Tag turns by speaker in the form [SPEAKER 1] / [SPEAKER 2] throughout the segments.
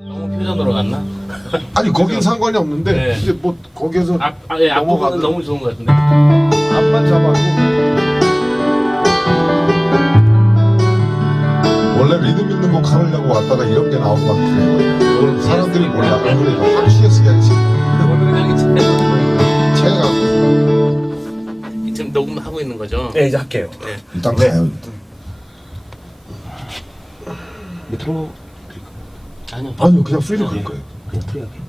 [SPEAKER 1] 너무 표전으로 갔나?
[SPEAKER 2] 아니 거긴 상관이 없는데
[SPEAKER 1] 네.
[SPEAKER 2] 이제 뭐 거기에서
[SPEAKER 1] 앞, 아, 예, 앞부분은
[SPEAKER 2] 넘어가도-
[SPEAKER 1] 너무 좋은 것 같은데.
[SPEAKER 2] 앞만 잡아도 원래 리듬 있는 곡 하려고 왔다가 이런 게 나오면 막 그래요 사람들이 몰라 야지
[SPEAKER 1] 오늘은 여기 지금, 녹음하고 있는 거죠?
[SPEAKER 3] 네 이제 할게요.
[SPEAKER 2] 일단 가요 일단
[SPEAKER 3] 메트로
[SPEAKER 1] 아니요.
[SPEAKER 2] 아니요 그냥 프리로 갈 거예요
[SPEAKER 3] 그냥 프리하게.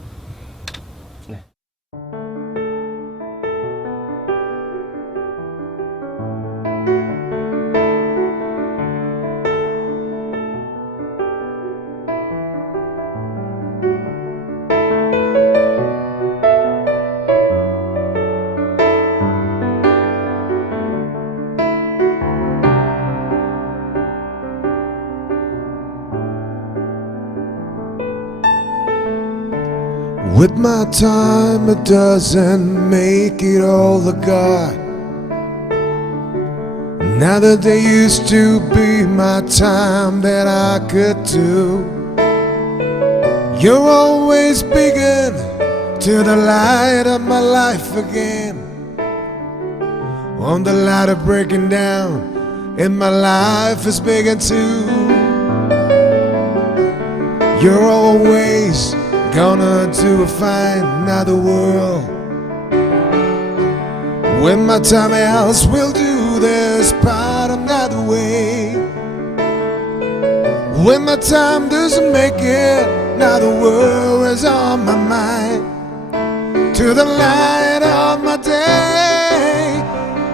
[SPEAKER 4] With my time, it doesn't make it all I got. Now that there used to be my time that I could do. You're always begging to the light of my life again. On the of breaking down, and my life is begging too. You're always gonna do a fine another world. When my time else will do this part another way. When my time doesn't make it, now the world is on my mind. To the light of my day,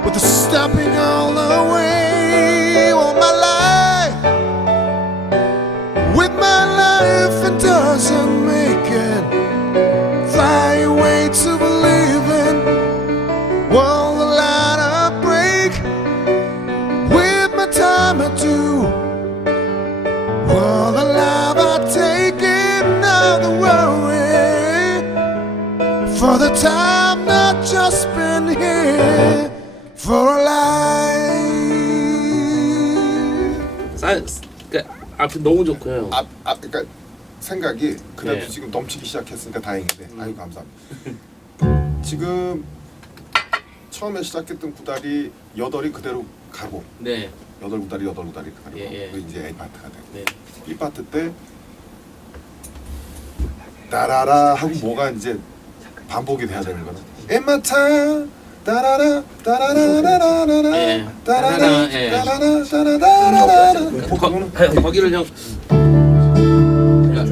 [SPEAKER 4] with the stopping all the way. All my life with my life
[SPEAKER 1] 너무 좋고요.
[SPEAKER 2] 앞, 앞 그러니까 생각이 그래도
[SPEAKER 1] 네.
[SPEAKER 2] 지금 넘치기 시작했으니까 다행인데 아유 감사합니다 지금 처음에 시작했던 구달이 여덟이 그대로 가고
[SPEAKER 1] 네,
[SPEAKER 2] 여덟 구달이 여덟 구달이 가고
[SPEAKER 1] 예, 예.
[SPEAKER 2] 그 이제 A 파트가 되고
[SPEAKER 1] 네.
[SPEAKER 2] B 파트 때 따라라 하고 뭐가 이제 반복이 돼야 되는 거는 엠마타 따라라 따라라라라라
[SPEAKER 1] 예.
[SPEAKER 2] 따라라
[SPEAKER 1] 따라라, 예.
[SPEAKER 2] 따라라 따라라라라 그
[SPEAKER 1] 거,
[SPEAKER 2] 보통은
[SPEAKER 1] 거기를 형.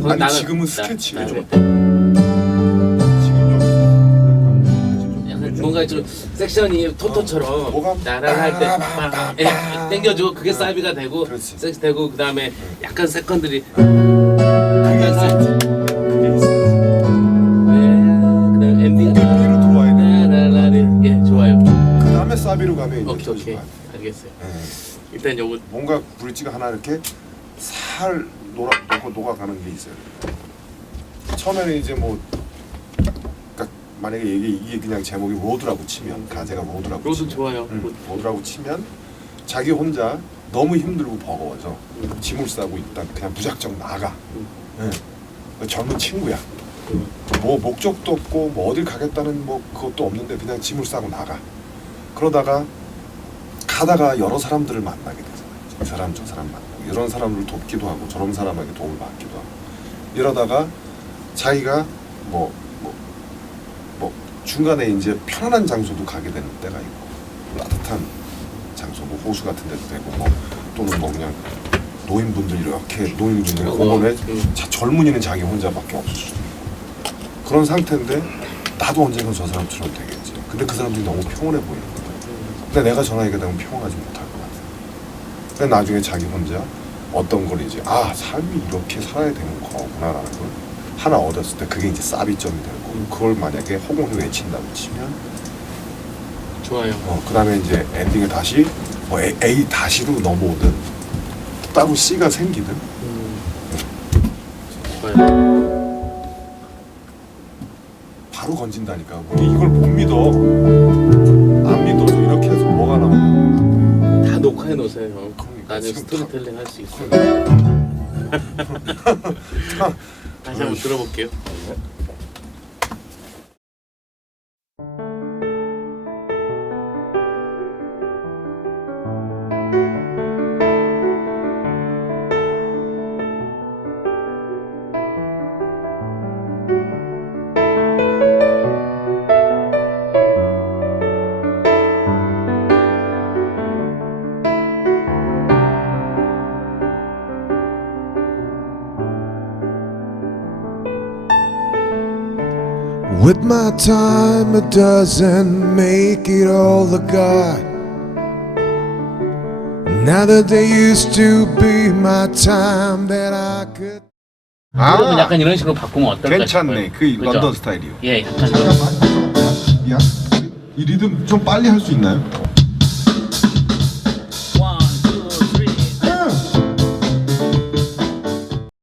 [SPEAKER 2] 아니, 지금은 스케치예요.
[SPEAKER 1] 좀
[SPEAKER 2] 지금
[SPEAKER 1] 약간 뭔가 좀 섹션이 토토처럼 나를 할때 막, 예, 당겨주고 그게 사비가 되고. 섹시 되고 그 다음에 약간 세컨들이
[SPEAKER 2] 그게 있어야지 그게
[SPEAKER 1] 네, 그다음 엔딩 예 좋아요.
[SPEAKER 2] 그 다음에 사비로 가면 이제
[SPEAKER 1] 오케이 오케이. 알겠어요.
[SPEAKER 2] 예.
[SPEAKER 1] 일단 요거
[SPEAKER 2] 뭔가 브릿지가 하나 이렇게 살 녹아 녹아 녹아가는 게 있어요. 처음에는 이제 뭐 그러니까 만약에 이게 이게 그냥 제목이 로드라고 치면 가제가 로드라고
[SPEAKER 1] 로드
[SPEAKER 2] 치면,
[SPEAKER 1] 좋아요.
[SPEAKER 2] 응, 로드라고 치면 자기 혼자 너무 힘들고 버거워져 짐을 싸고 일단 그냥 무작정 나가. 예. 그 젊은 친구야. 뭐 목적도 없고 뭐 어딜 가겠다는 뭐 그것도 없는데 그냥 짐을 싸고 나가. 그러다가 가다가 여러 사람들을 만나게 되잖아요. 이 사람 저 사람 만나고 이런 사람을 돕기도 하고 저런 사람에게 도움을 받기도 하고 이러다가 자기가 뭐 뭐, 뭐 중간에 이제 편안한 장소도 가게 되는 때가 있고 따뜻한 장소 뭐 호수 같은 데도 되고 뭐 또는 뭐 그냥 노인분들 이렇게 노인분들
[SPEAKER 1] 어,
[SPEAKER 2] 공원에
[SPEAKER 1] 음.
[SPEAKER 2] 자, 젊은이는 자기 혼자밖에 없을 수도 있고 그런 상태인데 나도 언젠간 저 사람처럼 되겠지 근데 그 사람들이 너무 평온해 보이는 거야 근데 내가 전화하게 되면 평온하지 못할 것 같아 근데 나중에 자기 혼자 어떤 걸 이제 아 삶이 이렇게 살아야 되는 거구나라는 걸 하나 얻었을 때 그게 이제 쌉이점이 되고 그걸 만약에 허공에 외친다고 치면
[SPEAKER 1] 좋아요.
[SPEAKER 2] 어, 그 다음에 이제 엔딩에 다시 뭐 A, A 다시로 넘어오든 따로 C가 생기든
[SPEAKER 1] 음. 좋아요.
[SPEAKER 2] 바로 건진다니까 우리 이걸 못 믿어 안 믿어서 이렇게 해서 뭐가 나오냐
[SPEAKER 1] 다 녹화해 놓으세요. 형.
[SPEAKER 2] 그러니까
[SPEAKER 1] 나중에
[SPEAKER 2] 지금
[SPEAKER 1] 스토리텔링 할 수 있어요.
[SPEAKER 2] 다,
[SPEAKER 1] 다시 한번 들어볼게요.
[SPEAKER 4] With my time, it doesn't make it all I got. Now that there used to be my time that I could.
[SPEAKER 1] 그러면 약간 이런 식으로 바꾸면 어떨까?
[SPEAKER 2] 괜찮네.
[SPEAKER 1] 싶어요.
[SPEAKER 2] 그
[SPEAKER 1] 그죠?
[SPEAKER 2] 런던 스타일이요.
[SPEAKER 1] 예, 약간 좀.
[SPEAKER 2] 야, 이 리듬 좀 빨리 할 수 있나요?